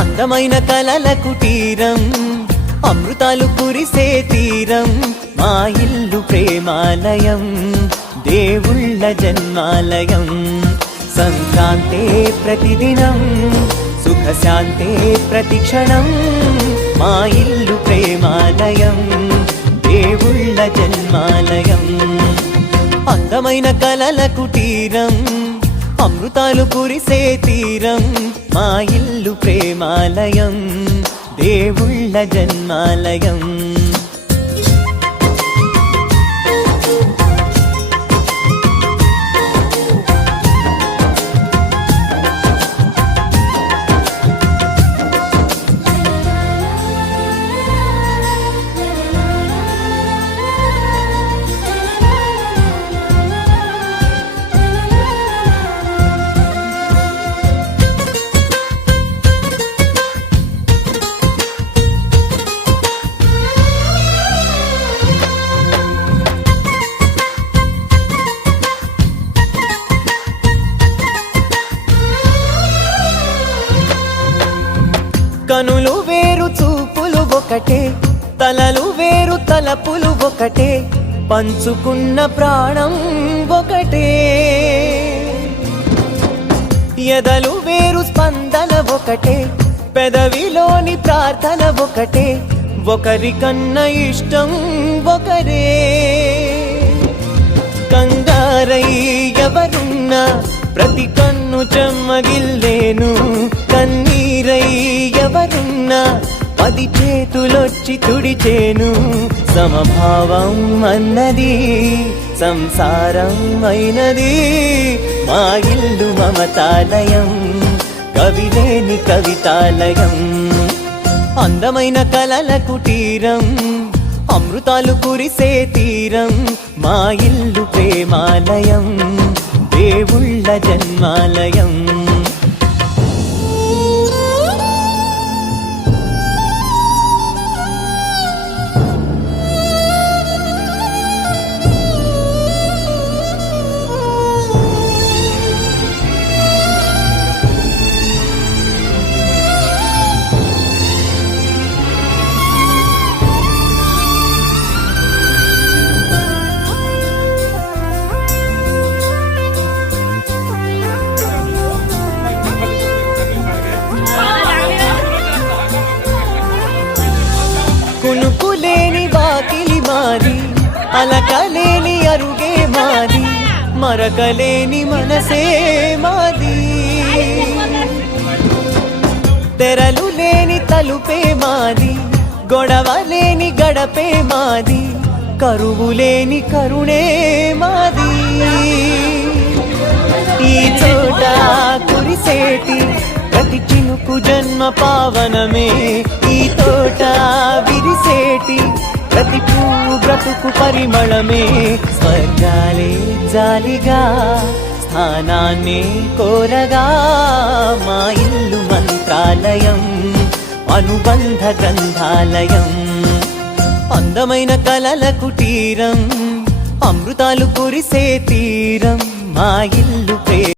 అందమైన కలల కుటీరం, అమృతాలు కురిసే తీరం, మా ఇల్లు ప్రేమాలయం, దేవుళ్ళ జన్మాలయం. సంక్రాంతే ప్రతిదినం, సుఖశాంతే ప్రతిక్షణం, మా ఇల్లు ప్రేమాలయం, దేవుళ్ళ జన్మాలయం. అందమైన కలల కుటీరం, అమృతాలు కురిసే తీరం, మా ఇల్లు ప్రేమాలయం, దేవుళ్ళ జన్మాలయం. కనులు వేరు చూపులు ఒకటే, తలలు వేరు తలపులు ఒకటే, పంచుకున్న ప్రాణం ఒకటే. ఎదలు వేరు స్పందన ఒకటే, పెదవిలోని ప్రార్థన ఒకటే, ఒకరికన్నా ఇష్టం ఒకరే. కంగారై ఎవరున్నా ప్రతి కన్ను చెమ్మగిల్లేను, కన్నీరై ఎవరున్నా 10 చేతులొచ్చి తుడిచేను. సమభావం అన్నది సంసారం అయినది, మా ఇల్లు మమతాలయం, కవిలేని కవితాలయం. అందమైన కలల కుటీరం, అమృతాలు కురిసే తీరం, మా ఇల్లు ప్రేమాలయం, దేవుళ్ళ జన్మాలయం. కునుకులేని వాకిలి మాది, అలకలేని అరుగే మాది, మరకలేని మనసే మాది. తెరలు లేని తలుపే మాది, గొడవ లేని గడపే మాది, కరువు లేని కరుణే మాది. ఈ చోట కురిసేటి ప్రతి చినుకు జన్మ పావనమే, ఈ తోట విరిసేటి ప్రతి పువ్వు బ్రతుకు పరిమళమే. స్వర్గాలే జాలిగా స్థానాన్ని కోరగా, మా ఇల్లు మంత్రాలయం, అనుబంధ గ్రంథాలయం. అందమైన కలల కుటీరం, అమృతాలు కురిసే తీరం, మా ఇల్లు